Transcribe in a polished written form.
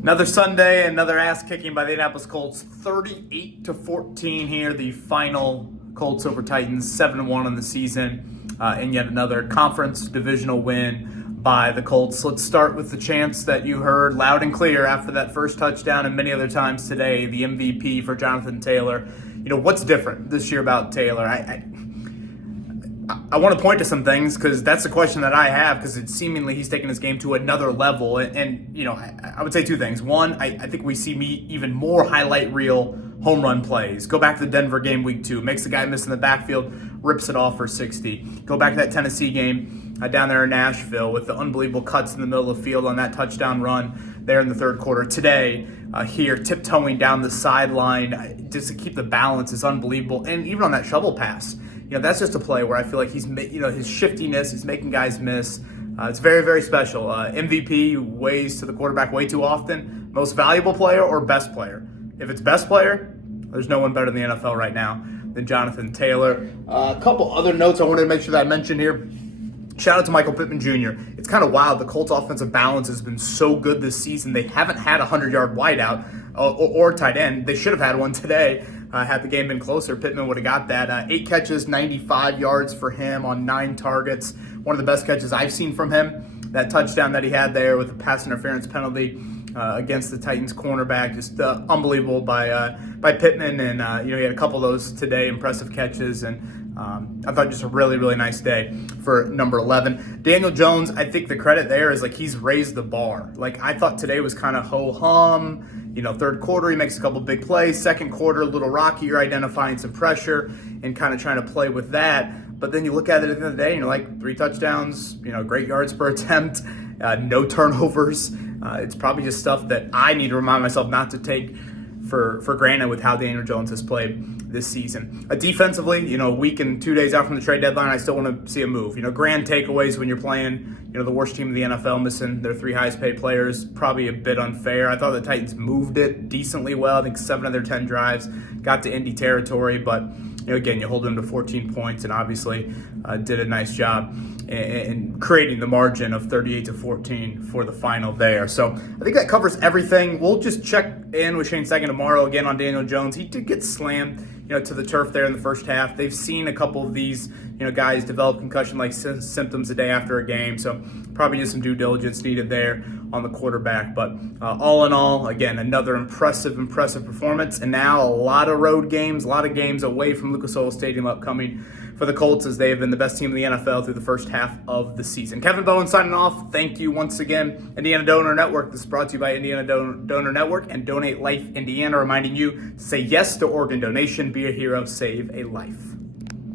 Another Sunday, another ass kicking by the Indianapolis Colts, 38-14 here. The final Colts over Titans, 7-1 on the season, and yet another conference divisional win by the Colts. Let's start with the chants that you heard loud and clear after that first touchdown, and many other times today. The MVP for Jonathan Taylor. You know what's different this year about Taylor? I want to point to some things because that's the question that I have, because it's seemingly he's taking his game to another level. And you know, I would say two things. One, I think we see even more highlight reel home run plays. Go back to the Denver game week 2. Makes the guy miss in the backfield, rips it off for 60. Go back to that Tennessee game down there in Nashville with the unbelievable cuts in the middle of the field on that touchdown run there in the third quarter. Today, here, tiptoeing down the sideline just to keep the balance is unbelievable. And even on that shovel pass, you know, that's just a play where I feel like he's, you know, his shiftiness, he's making guys miss. It's very, very special. MVP weighs to the quarterback way too often. Most valuable player or best player? If it's best player, there's no one better in the NFL right now than Jonathan Taylor. A couple other notes I wanted to make sure that I mentioned here. Shout out to Michael Pittman Jr. It's kind of wild. The Colts offensive balance has been so good this season. They haven't had a 100-yard wideout or tight end. They should have had one today. Had the game been closer, Pittman would have got that. 8 catches, 95 yards for him on 9 targets. One of the best catches I've seen from him. That touchdown that he had there with the pass interference penalty against the Titans cornerback, just unbelievable by Pittman. And you know, he had a couple of those today, impressive catches, and I thought just a really, really nice day for number 11. Daniel Jones, I think the credit there is like he's raised the bar. Like I thought today was kind of ho-hum. You know, third quarter, he makes a couple big plays. Second quarter, a little rocky. You're identifying some pressure and kind of trying to play with that. But then you look at it at the end of the day and you're like, 3 touchdowns, you know, great yards per attempt, no turnovers. It's probably just stuff that I need to remind myself not to take for granted with how Daniel Jones has played this season. Defensively, you know, a week and 2 days out from the trade deadline, I still want to see a move. You know, grand takeaways when you're playing, you know, the worst team in the NFL, missing their 3 highest paid players, probably a bit unfair. I thought the Titans moved it decently well. I think 7 of their 10 drives got to Indy territory, but you know, again, you hold them to 14 points and obviously did a nice job in creating the margin of 38-14 for the final there. So I think that covers everything. We'll just check in with Shane Steichen tomorrow again on Daniel Jones. He did get slammed, you know, to the turf there in the first half. They've seen a couple of these, you know, guys develop concussion-like symptoms the day after a game, so probably just some due diligence needed there on the quarterback. But all in all, again, another impressive performance. And now a lot of road games, a lot of games away from Lucas Oil Stadium upcoming for the Colts, as they have been the best team in the NFL through the first half of the season. Kevin Bowen signing off. Thank you once again, Indiana Donor Network. This is brought to you by Indiana Donor Network and Donate Life Indiana, reminding you to say yes to organ donation. Be a hero, save a life.